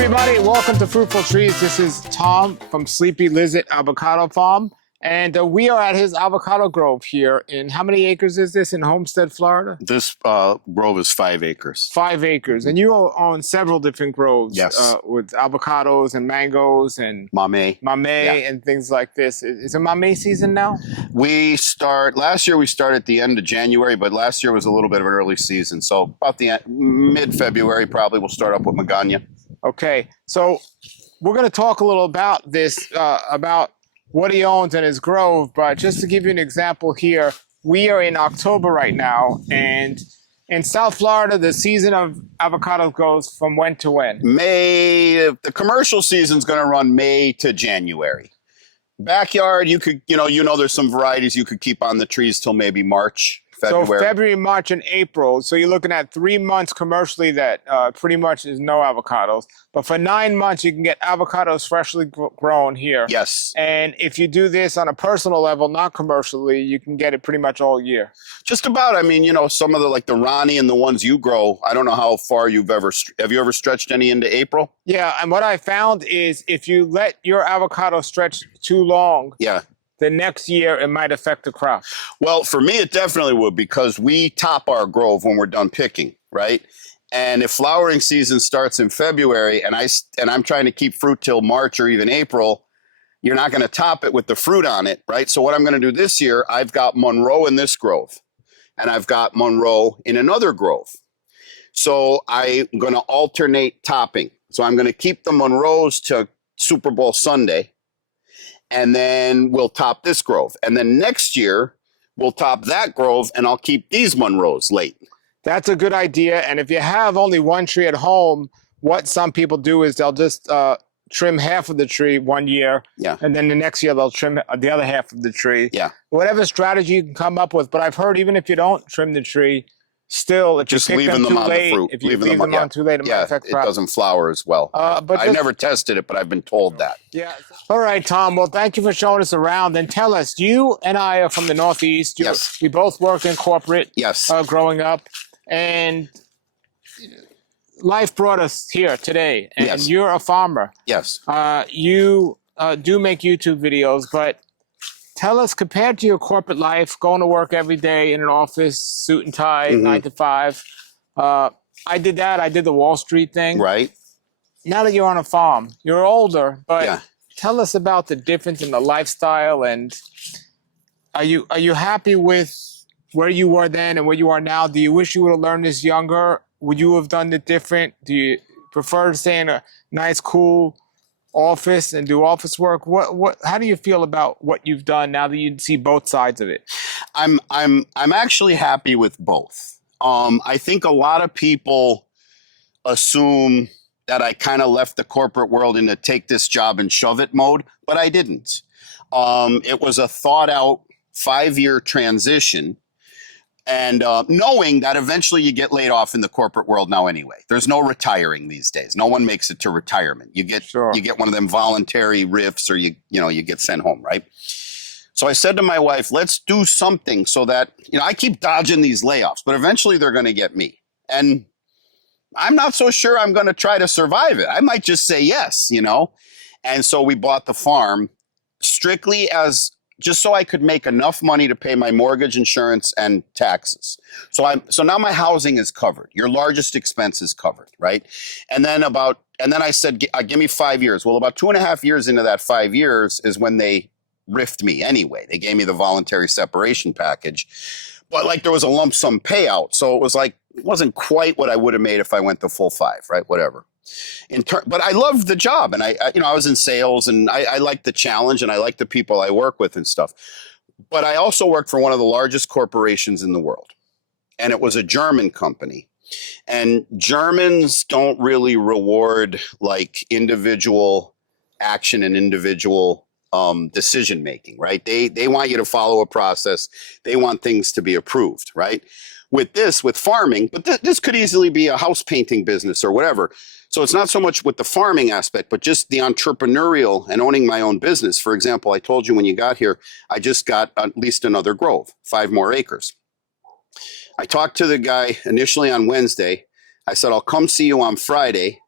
everybody. Welcome to Fruitful Trees. This is Tom from Sleepy Lizard Avocado Farm. And we are at his avocado grove here in, how many acres is this in Homestead, Florida? This grove is 5 acres. 5 acres. And you own several different groves. Yes. With avocados and mangoes and Mamey. and things like this. Is it Mamey season now? Last year we started at the end of January, but last year was a little bit of an early season. So about the mid-February probably we'll start up with Magana. Okay. So we're going to talk a little about this, about what he owns in his grove, but just to give you an example here, we are in October right now, and in South Florida, the season of avocado goes from when to when? May. The commercial season's going to run May to January. Backyard, you could, there's some varieties you could keep on the trees till maybe March, February. So February, March, and April. So you're looking at 3 months commercially that pretty much is no avocados. But for 9 months, you can get avocados freshly grown here. Yes. And if you do this on a personal level, not commercially, you can get it pretty much all year. Just about. I mean, some of the Ronnie and the ones you grow, I don't know how far have you ever stretched any into April? Yeah. And what I found is if you let your avocado stretch too long, yeah, the next year it might affect the crop. Well, for me, it definitely would, because we top our grove when we're done picking, right? And if flowering season starts in February and I'm trying to keep fruit till March or even April, you're not going to top it with the fruit on it, right? So what I'm going to do this year, I've got Monroe in this grove and I've got Monroe in another grove. So I'm going to alternate topping. So I'm going to keep the Monroes to Super Bowl Sunday, and then we'll top this grove. And then next year, we'll top that grove, and I'll keep these Monroes late. That's a good idea. And if you have only one tree at home, what some people do is they'll just trim half of the tree one year. Yeah. And then the next year, they'll trim the other half of the tree. Yeah. Whatever strategy you can come up with. But I've heard even if you don't trim the tree, still, if just you pick leaving them too on late, the fruit, if you leave them on too late, it might affect the crop. it doesn't flower as well. But I never tested it, but I've been told that. Yeah. All right, Tom. Well, thank you for showing us around. And tell us, you and I are from the Northeast. Yes. We both worked in corporate. Yes. Growing up, and life brought us here today. And yes. You're a farmer. Yes. You do make YouTube videos, but tell us, compared to your corporate life, going to work every day in an office, suit and tie, 9 to 5. I did that. I did the Wall Street thing. Right. Now that you're on a farm, you're older, but yeah. Tell us about the difference in the lifestyle, and are you happy with where you were then and where you are now? Do you wish you would have learned this younger? Would you have done it different? Do you prefer to stay in a nice, cool office and do office work? How do you feel about what you've done now that you see both sides of it? I'm actually happy with both. I think a lot of people assume that I kind of left the corporate world into take this job and shove it mode, but I didn't. It was a thought out 5-year transition, and knowing that eventually you get laid off in the corporate world now anyway. There's no retiring these days. No one makes it to retirement. You get one of them voluntary RIFs, or you get sent home, right? So I said to my wife, let's do something so that, I keep dodging these layoffs, but eventually they're going to get me. And I'm not so sure I'm going to try to survive it. I might just say yes, And so we bought the farm strictly just so I could make enough money to pay my mortgage, insurance, and taxes. So now my housing is covered. Your largest expense is covered, right? And then I said, give me 5 years. Well, about 2.5 years into that 5 years is when they riffed me anyway. They gave me the voluntary separation package, but there was a lump sum payout. So it wasn't quite what I would have made if I went the full 5, right? Whatever. But I loved the job, and I was in sales, and I liked the challenge, and I liked the people I work with and stuff. But I also worked for one of the largest corporations in the world, and it was a German company. And Germans don't really reward individual action and individual decision making, right? They want you to follow a process. They want things to be approved, right? With farming, but this could easily be a house painting business or whatever. So it's not so much with the farming aspect, but just the entrepreneurial and owning my own business. For example, I told you when you got here, I just got at least another grove, 5 more acres. I talked to the guy initially on Wednesday. I said, I'll come see you on Friday.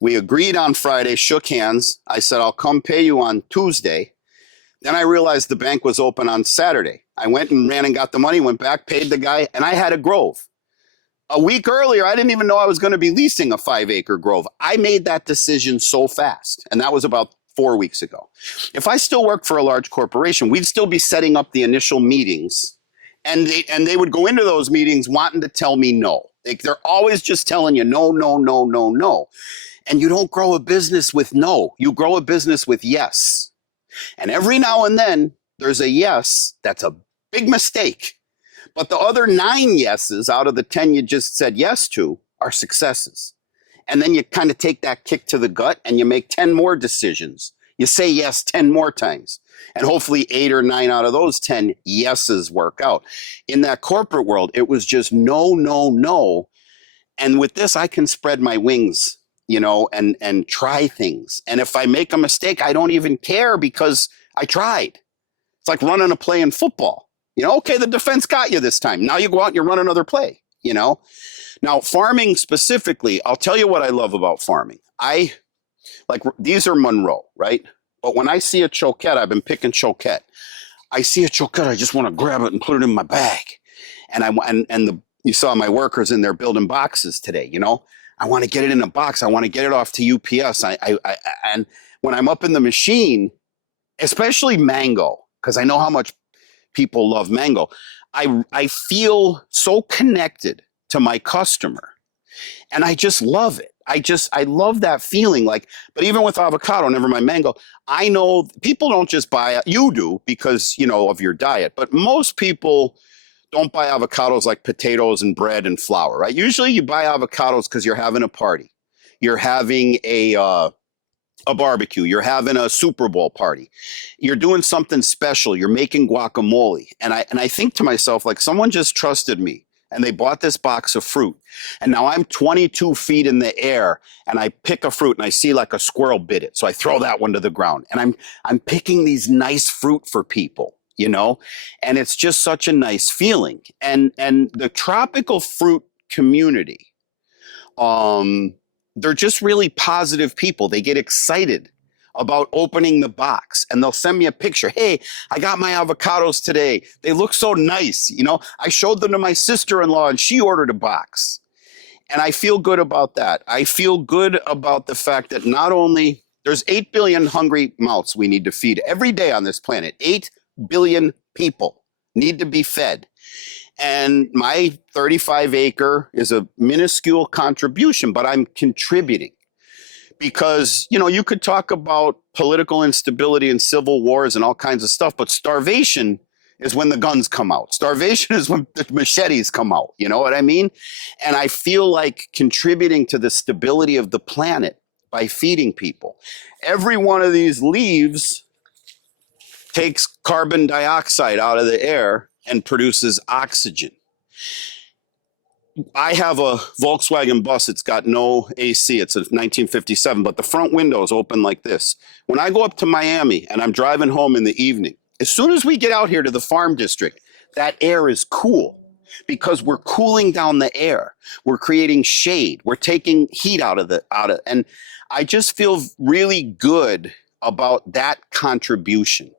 We agreed on Friday, shook hands. I said, I'll come pay you on Tuesday. Then I realized the bank was open on Saturday. I went and ran and got the money, went back, paid the guy, and I had a grove. A week earlier, I didn't even know I was going to be leasing a 5-acre grove. I made that decision so fast, and that was about 4 weeks ago. If I still worked for a large corporation, we'd still be setting up the initial meetings, and they would go into those meetings wanting to tell me no. They're always just telling you no, no, no, no, no. And you don't grow a business with no. You grow a business with yes. And every now and then, there's a yes that's a big mistake. But the other 9 yeses out of the 10 you just said yes to are successes. And then you kind of take that kick to the gut and you make 10 more decisions. You say yes 10 more times. And hopefully 8 or 9 out of those 10 yeses work out. In that corporate world, it was just no, no, no. And with this, I can spread my wings, you know, and try things. And if I make a mistake, I don't even care because I tried. It's like running a play in football. You know, okay, the defense got you this time. Now you go out and you run another play, you know. Now, farming specifically, I'll tell you what I love about farming. These are Monroe, right? But when I see a choquette, I've been picking choquette. I see a choquette, I just want to grab it and put it in my bag. You saw my workers in there building boxes today, you know. I want to get it in a box. I want to get it off to UPS. And when I'm up in the machine, especially mango, because I know how much people love mango, I feel so connected to my customer, and I just love it. I love that feeling. But even with avocado, never mind mango, I know people don't just buy it. You do because, you know, of your diet, but most people don't buy avocados like potatoes and bread and flour, right? Usually you buy avocados because you're having a party. You're having a barbecue. You're having a Super Bowl party. You're doing something special. You're making guacamole. And I think to myself, like, someone just trusted me and they bought this box of fruit. And now I'm 22 feet in the air and I pick a fruit and I see like a squirrel bit it. So I throw that one to the ground and I'm picking these nice fruit for people, you know, and it's just such a nice feeling. And the tropical fruit community, they're just really positive people. They get excited about opening the box and they'll send me a picture. Hey, I got my avocados today. They look so nice. You know, I showed them to my sister-in-law and she ordered a box. And I feel good about that. I feel good about the fact that not only there's 8 billion hungry mouths we need to feed every day on this planet. 8 billion people need to be fed. And my 35-acre is a minuscule contribution, but I'm contributing. Because, you know, you could talk about political instability and civil wars and all kinds of stuff, but starvation is when the guns come out. Starvation is when the machetes come out. You know what I mean? And I feel like contributing to the stability of the planet by feeding people. Every one of these leaves takes carbon dioxide out of the air and produces oxygen. I have a Volkswagen bus. It's got no AC. It's a 1957, but the front window is open like this. When I go up to Miami and I'm driving home in the evening, as soon as we get out here to the farm district, that air is cool because we're cooling down the air. We're creating shade. We're taking heat out of and I just feel really good about that contribution.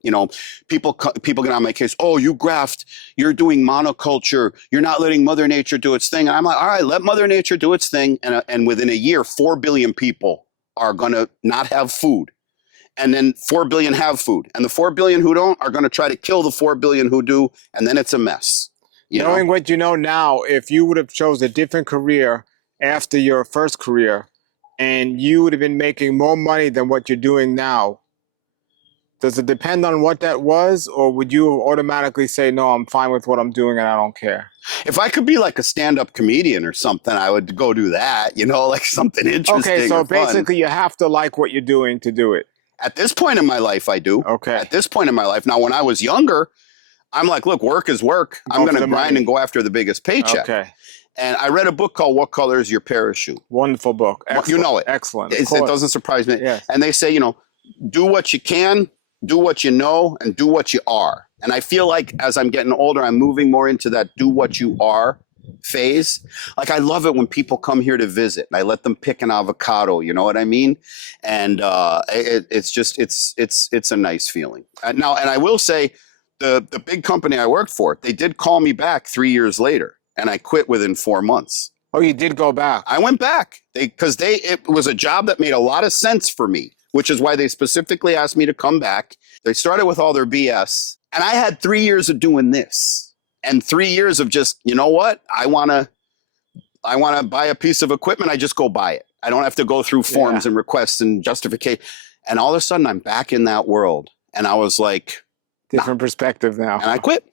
You know, people get on my case. Oh, you graft, you're doing monoculture. You're not letting Mother Nature do its thing. And I'm like, all right, let Mother Nature do its thing. And within a year, 4 billion people are going to not have food. And then 4 billion have food. And the 4 billion who don't are going to try to kill the 4 billion who do. And then it's a mess. Knowing what you know now, if you would have chose a different career after your first career and you would have been making more money than what you're doing now, does it depend on what that was, or would you automatically say, no, I'm fine with what I'm doing and I don't care? If I could be like a stand-up comedian or something, I would go do that, you know, like something interesting. Okay, so basically you have to like what you're doing to do it. At this point in my life, I do. Okay. At this point in my life. Now, when I was younger, I'm like, look, work is work. I'm going to grind and go after the biggest paycheck. Okay. And I read a book called What Color is Your Parachute? Wonderful book. Excellent. You know it. Excellent. It doesn't surprise me. Yes. And they say, you know, do what you can, do what you know, and do what you are. And I feel like as I'm getting older, I'm moving more into that do what you are phase. Like I love it when people come here to visit and I let them pick an avocado, you know what I mean? And it's a nice feeling. And I will say the big company I worked for, they did call me back 3 years later and I quit within 4 months. Oh, you did go back. I went back because it was a job that made a lot of sense for me, which is why they specifically asked me to come back. They started with all their BS and I had 3 years of doing this. And 3 years of just, you know what? I want to buy a piece of equipment. I just go buy it. I don't have to go through forms and requests and justification. And all of a sudden I'm back in that world. And I was like, different perspective now. And I quit.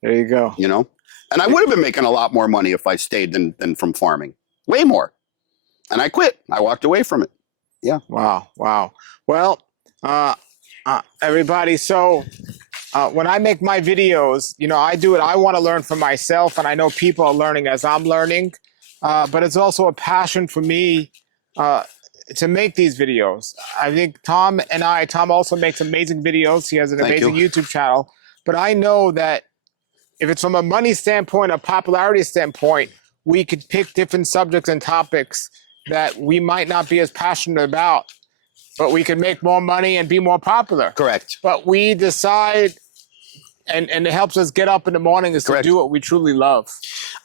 There you go. You know, and I would have been making a lot more money if I stayed than from farming. Way more. And I quit. I walked away from it. Yeah. Wow. Wow. Well, everybody. So, when I make my videos, you know, I do it. I want to learn from myself, and I know people are learning as I'm learning. But it's also a passion for me to make these videos. I think Tom also makes amazing videos. He has an amazing YouTube channel. But I know that if it's from a money standpoint, a popularity standpoint, we could pick different subjects and topics that we might not be as passionate about, but we can make more money and be more popular. Correct. But we decide, and it helps us get up in the morning, is to do what we truly love.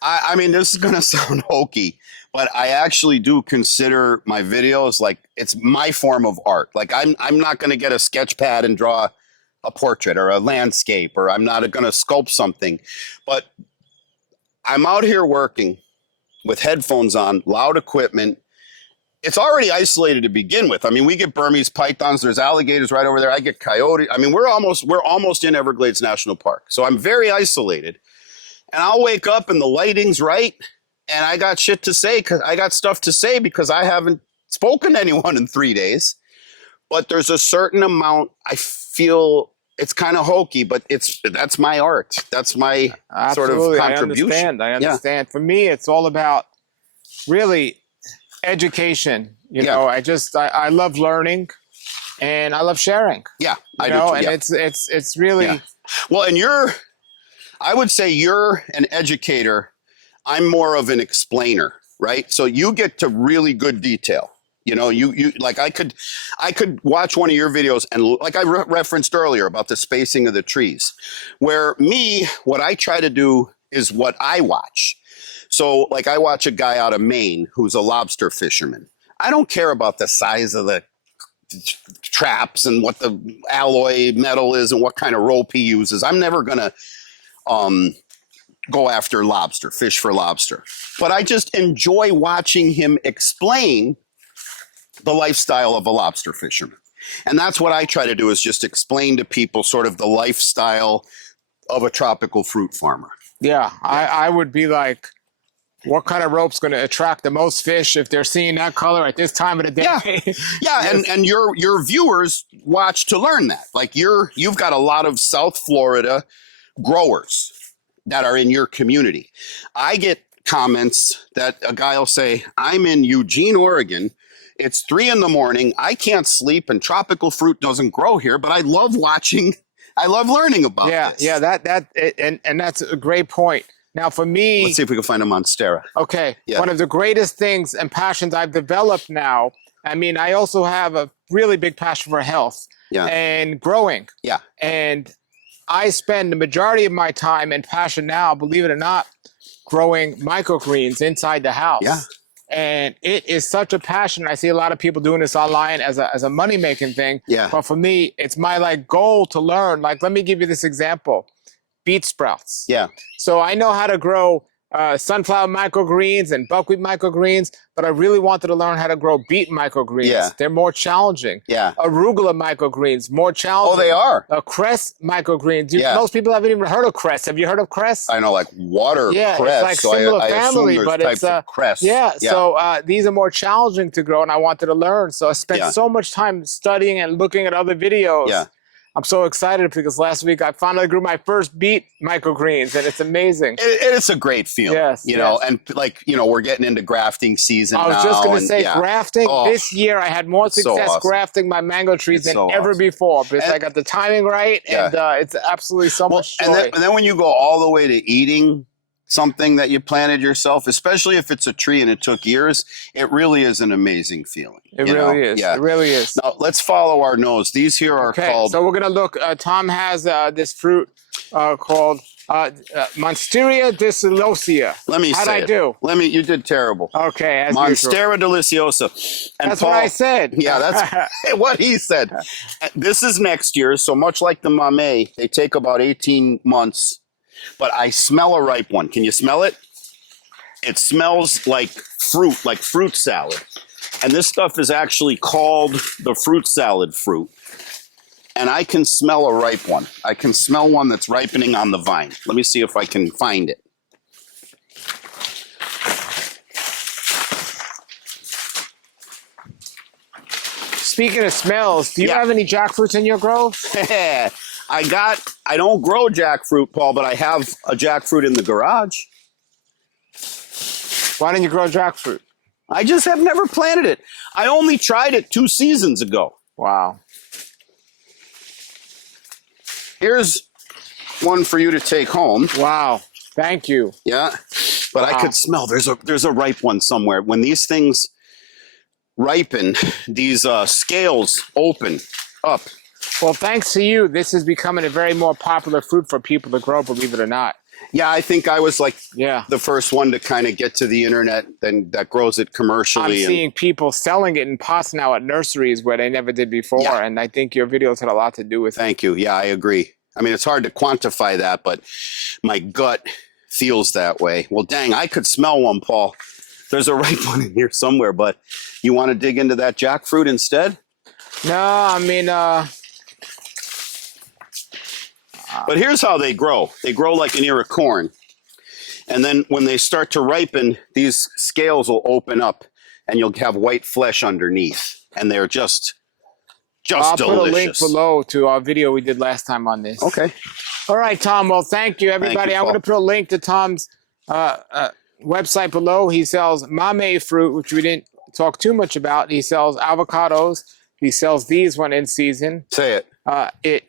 I mean, this is going to sound hokey, but I actually do consider my videos like it's my form of art. Like I'm not going to get a sketch pad and draw a portrait or a landscape, or I'm not going to sculpt something, but I'm out here working with headphones on, loud equipment. It's already isolated to begin with. I mean, we get Burmese pythons. There's alligators right over there. I get coyote. I mean, we're almost in Everglades National Park. So I'm very isolated. And I'll wake up and the lighting's right. And I got shit to say because I got stuff to say because I haven't spoken to anyone in 3 days. But there's a certain amount I feel it's kind of hokey, but that's my art. That's my sort of contribution. I understand. Yeah. For me, it's all about really education. You know, I love learning and I love sharing. Yeah, I do too, and it's really well. And I would say you're an educator. I'm more of an explainer, right? So you get to really good detail. You know, you like I could watch one of your videos and like I referenced earlier about the spacing of the trees, where what I try to do is what I watch. So like I watch a guy out of Maine who's a lobster fisherman. I don't care about the size of the traps and what the alloy metal is and what kind of rope he uses. I'm never going to go after fish for lobster. But I just enjoy watching him explain the lifestyle of a lobster fisherman. And that's what I try to do, is just explain to people sort of the lifestyle of a tropical fruit farmer. Yeah, I would be like, what kind of rope's going to attract the most fish if they're seeing that color at this time of the day? Yeah, yes. and your viewers watch to learn that. Like you've got a lot of South Florida growers that are in your community. I get comments that a guy will say, I'm in Eugene, Oregon. It's 3 a.m. I can't sleep and tropical fruit doesn't grow here, but I love learning about this. Yeah, and that's a great point. Now for me, let's see if we can find a Monstera. Okay. Yeah. One of the greatest things and passions I've developed now, I mean, I also have a really big passion for health and growing. Yeah. And I spend the majority of my time and passion now, believe it or not, growing microgreens inside the house. Yeah. And it is such a passion. I see a lot of people doing this online as a money-making thing. Yeah. But for me, it's my goal to learn. Like, let me give you this example. Beet sprouts. Yeah. So I know how to grow sunflower microgreens and buckwheat microgreens, but I really wanted to learn how to grow beet microgreens. Yeah. They're more challenging. Yeah. Arugula microgreens, more challenging. Oh, they are. Cress microgreens. Most people haven't even heard of cress. Have you heard of cress? I know, like water cress. It's like similar family, but it's cress. Yeah. So these are more challenging to grow, and I wanted to learn. So I spent so much time studying and looking at other videos. Yeah. I'm so excited because last week I finally grew my first beet microgreens, and it's amazing. It's a great feeling, you know, and we're getting into grafting season now. I was just going to say grafting. This year I had more success grafting my mango trees than ever before because I got the timing right, and it's absolutely so much joy. And then when you go all the way to eating something that you planted yourself, especially if it's a tree and it took years, it really is an amazing feeling. It really is. Yeah. It really is. Now, let's follow our nose. These here are called... So we're going to look. Tom has this fruit called Monstera deliciosa. Let me How'd say I it. do? You did terrible. Okay, as Monstera usual. deliciosa. And That's Paul, what I said. Yeah, that's what he said. This is next year, so much like the Mamey, they take about 18 months. But I smell a ripe one. Can you smell it? It smells like fruit salad. And this stuff is actually called the fruit salad fruit. And I can smell a ripe one. I can smell one that's ripening on the vine. Let me see if I can find it. Speaking of smells, do you have any jackfruits in your grove? I don't grow jackfruit, Paul, but I have a jackfruit in the garage. Why don't you grow jackfruit? I just have never planted it. I only tried it 2 seasons ago. Wow. Here's one for you to take home. Wow. Thank you. Yeah. But I could smell there's a ripe one somewhere. When these things ripen, these scales open up. Well, thanks to you, this is becoming a very more popular fruit for people to grow, believe it or not. Yeah, I think I was like the first one to kind of get to the internet that grows it commercially. I'm seeing people selling it in pots now at nurseries where they never did before, and I think your videos had a lot to do with it. Thank you. Yeah, I agree. I mean, it's hard to quantify that, but my gut feels that way. Well, dang, I could smell one, Paul. There's a ripe one in here somewhere, but you want to dig into that jackfruit instead? No, I mean... But here's how they grow. They grow like an ear of corn. And then when they start to ripen, these scales will open up and you'll have white flesh underneath. And they're just I'll delicious. put a link below to our video we did last time on this. Okay. All right, Tom. Well, thank you, everybody. Thank you, I'm going to put a link to Tom's website below. He sells Mamey fruit, which we didn't talk too much about. He sells avocados. He sells these one in season. Say it.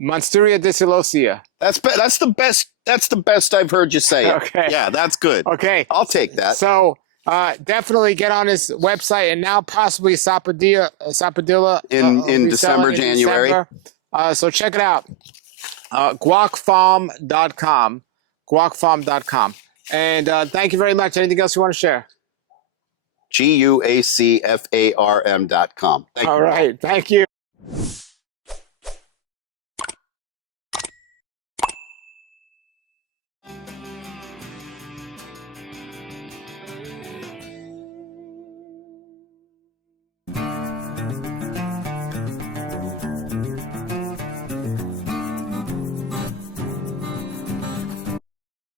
Monstera deliciosa. That's the best. That's the best I've heard you say it. Okay. Yeah, that's good. Okay. I'll take that. So definitely get on his website, and now possibly Sapodilla in December, January. So check it out. Guacfarm.com. Guacfarm.com. And thank you very much. Anything else you want to share? GUACFARM.com. All right. Thank you.